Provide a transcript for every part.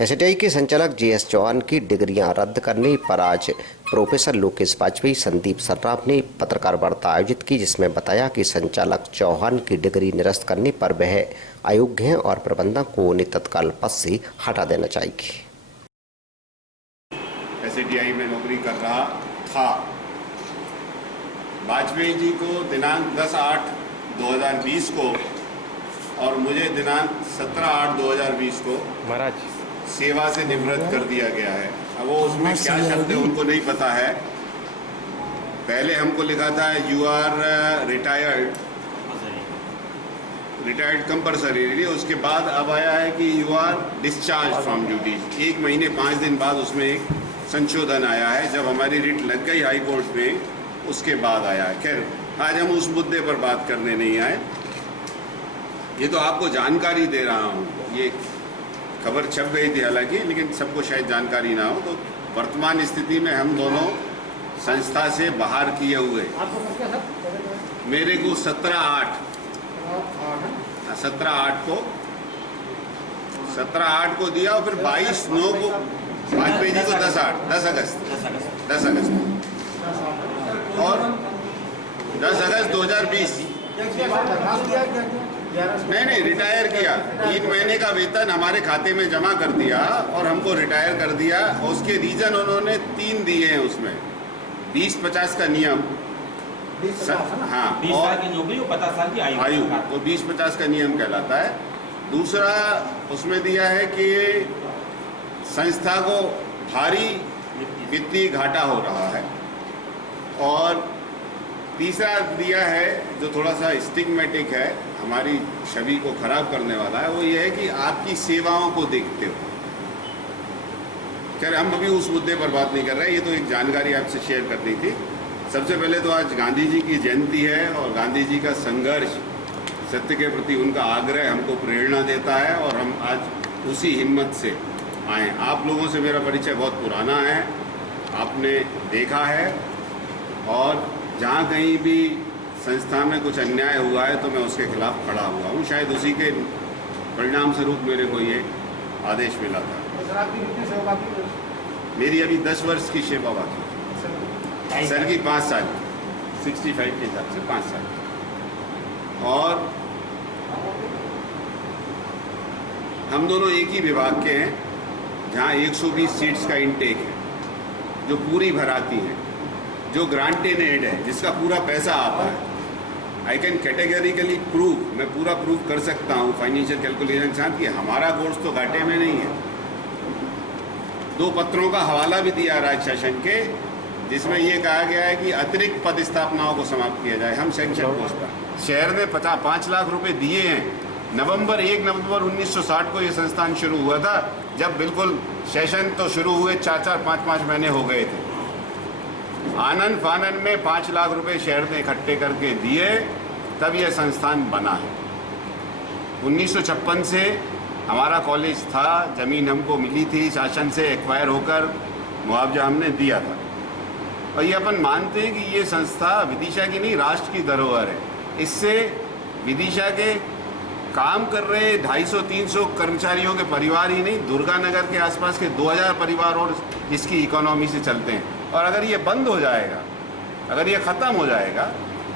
STI के संचालक GS Chauhan की डिग्रियां रद्द करने पर आज प्रोफेसर लोकेश वाजपेयी, संदीप सर्राफ ने पत्रकार वार्ता आयोजित की, जिसमें बताया कि संचालक चौहान की डिग्री निरस्त करने पर वह अयोग्य हैं और प्रबंधक को उन्हें तत्काल पद से हटा देना चाहिए। एसटीआई में नौकरी कर रहा था। वाजपेयी जी को दिनांक 10/8/2020 को और मुझे दिनांक 17/8/2020 को महाराज सेवा से निवृत्त कर दिया गया है। अब वो उसमें क्या शब्द है उनको नहीं पता है। पहले हमको लिखा था यू आर रिटायर्ड कंपल्सरी, उसके बाद अब आया है कि you are discharge from duties. 1 महीने 5 दिन बाद उसमें एक संशोधन आया है, जब हमारी रिट लग गई हाई कोर्ट में उसके बाद आया है। खैर, आज हम उस मुद्दे पर बात करने नहीं आए, ये तो आपको जानकारी दे रहा हूँ। ये खबर छप गई थी हालांकि, लेकिन सबको शायद जानकारी ना हो। तो वर्तमान स्थिति में हम दोनों संस्था से बाहर किए हुए मेरे को 17/8 को दिया और फिर 22/9 को वाजपेयी जी को 10 अगस्त और 10 अगस्त 2020 नहीं रिटायर किया। 3 महीने का वेतन हमारे खाते में जमा कर दिया और हमको रिटायर कर दिया। उसके रीजन उन्होंने 3 दिए हैं उसमें। 20-50 का नियम, हाँ, 20 साल की नौकरी और 50 साल की आयु, तो 20-50 का नियम कहलाता है। दूसरा उसमें दिया है कि संस्था को भारी वित्तीय घाटा हो रहा है। और तीसरा दिया है जो थोड़ा सा स्टिग्मेटिक है, हमारी छवि को खराब करने वाला है, वो ये है कि आपकी सेवाओं को देखते हो। खैर, हम अभी उस मुद्दे पर बात नहीं कर रहे, ये तो एक जानकारी आपसे शेयर करनी थी। सबसे पहले तो आज गांधी जी की जयंती है और गांधी जी का संघर्ष, सत्य के प्रति उनका आग्रह हमको प्रेरणा देता है और हम आज उसी हिम्मत से आए। आप लोगों से मेरा परिचय बहुत पुराना है, आपने देखा है, और जहाँ कहीं भी संस्था में कुछ अन्याय हुआ है तो मैं उसके खिलाफ खड़ा हुआ हूँ। शायद उसी के परिणाम स्वरूप मेरे को ये आदेश मिला था। मेरी अभी 10 वर्ष की सेवा बाकी है। सर की 5 साल, 65 के हिसाब से 5 साल। और हम दोनों एक ही विभाग के हैं, जहाँ 120 सीट्स का इनटेक है, जो पूरी भराती है, जो ग्रांटेड है, जिसका पूरा पैसा आता है। आई कैन कैटेगरिकली प्रूव, मैं पूरा प्रूव कर सकता हूँ फाइनेंशियल कैलकुलेशन के साथ कि हमारा कोर्स तो घाटे में नहीं है। 2 पत्रों का हवाला भी दिया राज्य शासन के, जिसमें ये कहा गया है कि अतिरिक्त पद स्थापनाओं को समाप्त किया जाए। हम सैंक्शन पोस्ट पर शहर ने 5 लाख रुपए दिए हैं। 1 नवंबर 1960 को ये संस्थान शुरू हुआ था, जब बिल्कुल सेशन तो शुरू हुए 4-4, 5-5 महीने हो गए थे। आनन फानन में 5 लाख रुपए शहर ने इकट्ठे करके दिए, तब यह संस्थान बना है। 1956 से हमारा कॉलेज था, जमीन हमको मिली थी शासन से, एक्वायर होकर मुआवजा हमने दिया था। और ये अपन मानते हैं कि ये संस्था विदिशा की नहीं, राष्ट्र की धरोहर है। इससे विदिशा के काम कर रहे 250-300 कर्मचारियों के परिवार ही नहीं, दुर्गानगर के आसपास के 2000 परिवार और इसकी इकोनॉमी से चलते हैं। और अगर ये बंद हो जाएगा, अगर ये ख़त्म हो जाएगा,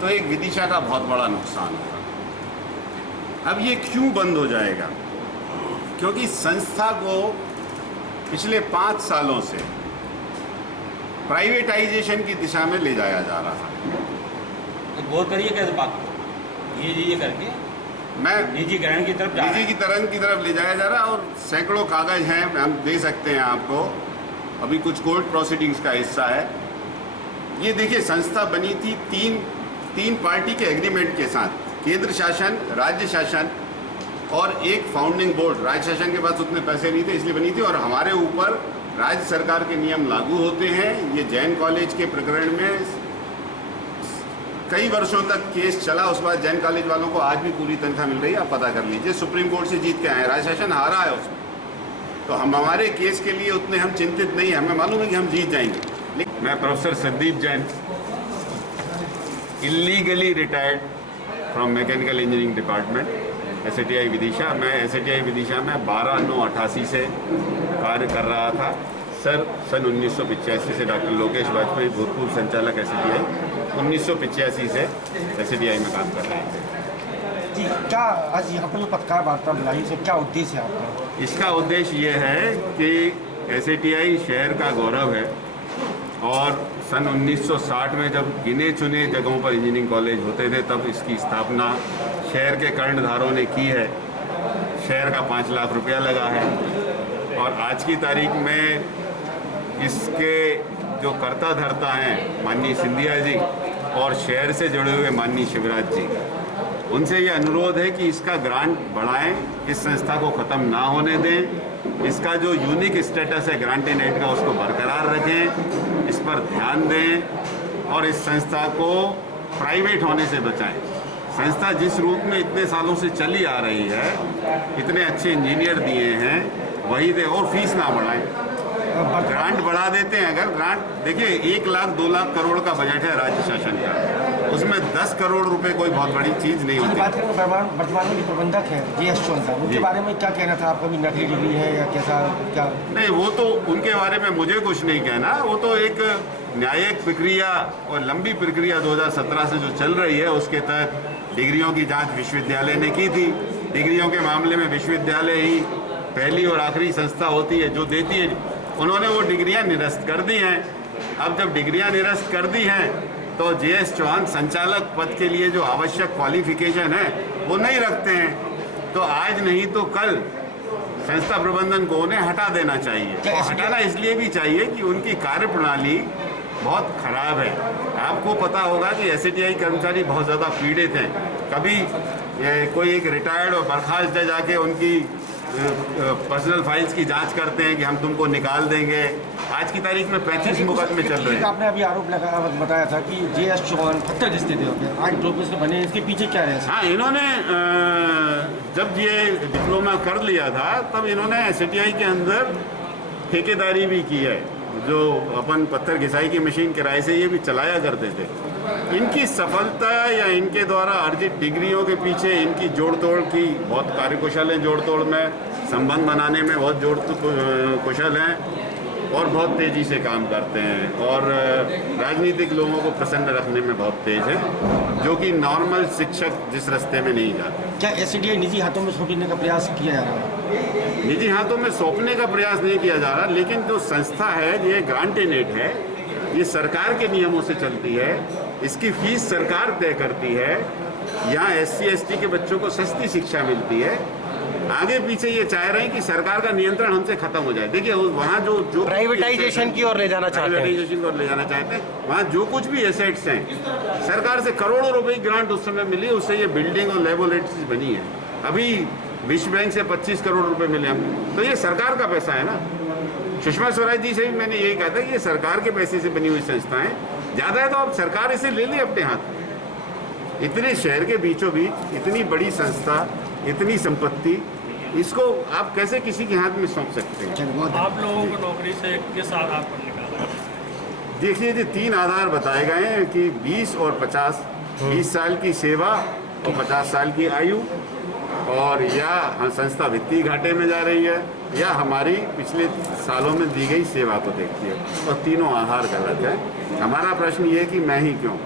तो एक विदिशा का बहुत बड़ा नुकसान होगा। अब ये क्यों बंद हो जाएगा? क्योंकि संस्था को पिछले 5 सालों से प्राइवेटाइजेशन की दिशा में ले जाया जा रहा है। तो गौर करिए कैसे बात को ये करके मैं निजीकरण की तरफ ले जाया जा रहा है। और सैकड़ों कागज हैं, हम दे सकते हैं आपको, अभी कुछ कोर्ट प्रोसीडिंग्स का हिस्सा है। ये देखिए, संस्था बनी थी तीन पार्टी के एग्रीमेंट के साथ, केंद्र शासन, राज्य शासन और एक फाउंडिंग बोर्ड। राज्य शासन के पास उतने पैसे नहीं थे, इसलिए बनी थी। और हमारे ऊपर राज्य सरकार के नियम लागू होते हैं। ये जैन कॉलेज के प्रकरण में कई वर्षों तक केस चला, उसके बाद जैन कॉलेज वालों को आज भी पूरी तनख्वाह मिल रही है, आप पता कर लीजिए। सुप्रीम कोर्ट से जीत के आए, राज्य शासन हारा है उसमें। तो हम हमारे केस के लिए उतने हम चिंतित नहीं हैं, हमें मालूम है कि हम जीत जाएंगे। मैं professor Sandeep Jain, illegally retired from mechanical engineering department, SATI Vidisha. मैं एसएटीआई विदिशा में 12/9/88 से कार्य कर रहा था। सर सन 1985 से डॉक्टर लोकेश वाजपेयी भूतपूर्व संचालक एसएटीआई 1985 से एसएटीआई में काम कर रहे हैं। जी, क्या आज यहाँ पर जो पत्रकार वार्ता बुलाई से क्या उद्देश्य है आपका? इसका उद्देश्य ये है कि एसएटीआई शहर का गौरव है और सन 1960 में जब गिने चुने जगहों पर इंजीनियरिंग कॉलेज होते थे तब इसकी स्थापना शहर के कर्णधारों ने की है। शहर का 5 लाख रुपया लगा है और आज की तारीख में इसके जो कर्ता धर्ता हैं माननीय सिंधिया जी और शहर से जुड़े हुए माननीय शिवराज जी, उनसे ये अनुरोध है कि इसका ग्रांट बढ़ाएं, इस संस्था को ख़त्म ना होने दें, इसका जो यूनिक स्टेटस है ग्रांट इन एड का उसको बरकरार रखें, इस पर ध्यान दें और इस संस्था को प्राइवेट होने से बचाएं। संस्था जिस रूप में इतने सालों से चली आ रही है, इतने अच्छे इंजीनियर दिए हैं, वही दे और फीस ना बढ़ाएं। ग्रांट बढ़ा देते हैं अगर ग्रांट, देखिए 1 लाख 2 लाख करोड़ का बजट है राज्य शासन का, उसमें 10 करोड़ रुपए कोई बहुत बड़ी चीज़ नहीं होती। बात करें वर्तमान में जो प्रबंधक है जीएस चौहान साहब, उनके बारे में क्या कहना था आपका? भी नकली डिग्री है या कैसा क्या? नहीं, वो तो उनके बारे में मुझे कुछ नहीं कहना। वो तो एक न्यायिक प्रक्रिया और लंबी प्रक्रिया 2017 से जो चल रही है उसके तहत डिग्रियों की जांच विश्वविद्यालय ने की थी। डिग्रियों के मामले में विश्वविद्यालय ही पहली और आखिरी संस्था होती है जो देती है। उन्होंने वो डिग्रियां निरस्त कर दी हैं। अब जब डिग्रियां निरस्त कर दी हैं तो जीएस चौहान संचालक पद के लिए जो आवश्यक क्वालिफिकेशन है वो नहीं रखते हैं, तो आज नहीं तो कल संस्था प्रबंधन को उन्हें हटा देना चाहिए। और हटाना इसलिए भी चाहिए कि उनकी कार्यप्रणाली बहुत खराब है। आपको पता होगा कि एसएटीआई कर्मचारी बहुत ज़्यादा पीड़ित हैं। कभी कोई एक रिटायर्ड और बर्खास्त जज आके उनकी पर्सनल फाइल्स की जांच करते हैं कि हम तुमको निकाल देंगे। आज की तारीख में 35 मुकदमे चल रहे हैं। आपने अभी आरोप बताया था कि जीएस चौहान 70 रिश्ते थे, आज ग्रुप से बने, इसके पीछे क्या है? हाँ, इन्होंने जब ये डिप्लोमा कर लिया था तब इन्होंने एसएटीआई के अंदर ठेकेदारी भी की है, जो अपन पत्थर घिसाई की मशीन किराए से ये भी चलाया करते थे। इनकी सफलता या इनके द्वारा अर्जित डिग्रियों के पीछे इनकी जोड़ तोड़ की बहुत कार्यकुशल हैं, जोड़ तोड़ में संबंध बनाने में बहुत कुशल हैं और बहुत तेज़ी से काम करते हैं और राजनीतिक लोगों को प्रसन्न रखने में बहुत तेज है, जो कि नॉर्मल शिक्षक जिस रास्ते में नहीं जाते। क्या एसएटीआई निजी हाथों में सौंपने का प्रयास किया जा रहा है? निजी हाथों में सौंपने का प्रयास नहीं किया जा रहा, लेकिन जो संस्था है ये ग्रांट इन एड है, ये सरकार के नियमों से चलती है, इसकी फीस सरकार तय करती है। यहाँ SC/ST के बच्चों को सस्ती शिक्षा मिलती है। आगे पीछे ये चाह रहे हैं कि सरकार का नियंत्रण हमसे खत्म हो जाए। देखिए वहाँ जो प्राइवेटाइजेशन की ओर ले जाना चाहते हैं, प्राइवेटाइजेशन की ओर ले जाना चाहते हैं। वहाँ जो कुछ भी एसेट्स हैं, सरकार से करोड़ों रुपए की ग्रांट उस समय मिली, उससे ये बिल्डिंग और लेबोरेटरीज बनी है। अभी विश्व बैंक से 25 करोड़ रुपए मिले हम, तो ये सरकार का पैसा है ना। सुषमा स्वराज जी से भी मैंने यही कहा था कि ये सरकार के पैसे से बनी हुई संस्थाएं, ज़्यादा है तो अब सरकार इसे ले ले अपने हाथ। इतने शहर के बीचों बीच इतनी बड़ी संस्था, इतनी संपत्ति, इसको आप कैसे किसी के हाथ में सौंप सकते हैं? आप लोगों को नौकरी से किस आधार पर निकाला? देखिए जी, 3 आधार बताए गए हैं कि 20 और 50, 20 साल की सेवा और 50 साल की आयु, और या संस्था वित्तीय घाटे में जा रही है या हमारी पिछले सालों में दी गई सेवा को देखती है, और तीनों आधार गलत है। हमारा प्रश्न ये है कि मैं ही क्यों?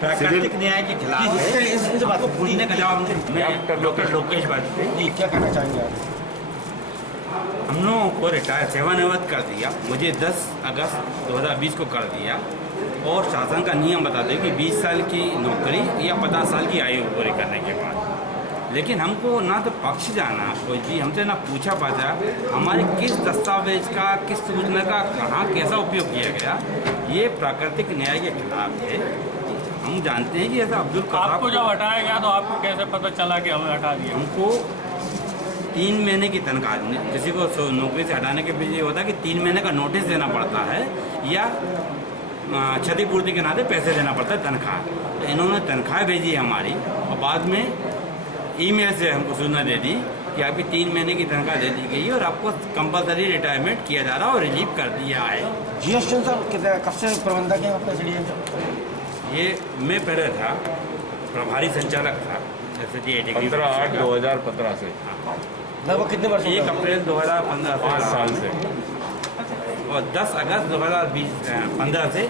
प्राकृतिक न्याय के खिलाफ है। आपको पूछने का जवाब मैं डॉक्टर लोकेश वाजपेयी जी, क्या कहना चाहेंगे आप? हम लोगों को रिटायर सेवानिवृत्त कर दिया, मुझे 10 अगस्त 2020 को कर दिया, और शासन का नियम बताते हैं कि 20 साल की नौकरी या 50 साल की आयु पूरी करने के बाद। लेकिन हमको ना तो पक्ष जाना कोई भी हमसे ना पूछा पाता हमारे किस दस्तावेज का, किस सूचना का कहाँ कैसा उपयोग किया गया। ये प्राकृतिक न्याय के खिलाफ है। हम जानते हैं कि ऐसा अब्दुल कलाम आपको जब हटाया गया तो आपको कैसे पता चला कि हमें हटा दिया? हमको 3 महीने की तनख्वाह, किसी को नौकरी से हटाने के पीछे होता है कि 3 महीने का नोटिस देना पड़ता है या क्षतिपूर्ति के नाते पैसे देना पड़ता है तनख्वाह। तो इन्होंने तनख्वाह भेजी है हमारी, और बाद में ईमेल से हमको सूचना दे दी कि आपकी 3 महीने की तनख्वाह दे दी गई है और आपको कंपलसरी रिटायरमेंट किया जा रहा है और रिलीव कर दिया है। जीएस चौहान साहब कब से प्रबंधक हैं आपका एसएटीआई? ये मैं पहले था, प्रभारी संचालक था, जैसे जी डिग्री 15/8/2015 से लगभग कितने वर्ष हो 1 गए? अप्रैल 2015 5 साल से और 10 अगस्त 2015 से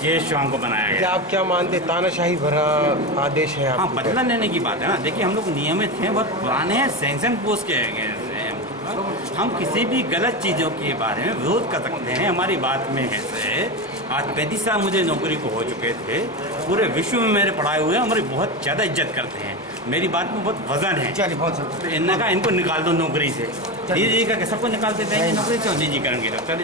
जीएस चौहान को बनाया क्या गया। आप क्या मानते हैं, तानाशाही भरा आदेश है हाँ, आपके ऊपर? बदला लेने की बात है ना। देखिए, हम लोग नियमित हैं, बहुत पुराने हैं, सैंक्शन पोस्ट के हैं। हम किसी भी गलत चीज़ों के बारे में विरोध कर सकते हैं। हमारी बात में है से आज 35 साल मुझे नौकरी को हो चुके थे। पूरे विश्व में मेरे पढ़ाए हुए हमारी बहुत ज़्यादा इज्जत करते हैं। मेरी बात में बहुत वजन है। चलिए बहुत सब तो इनका इनको निकाल दो नौकरी से। निजीकरण के सबको निकाल देते हैं कि नौकरी से, निजीकरण की तरफ चले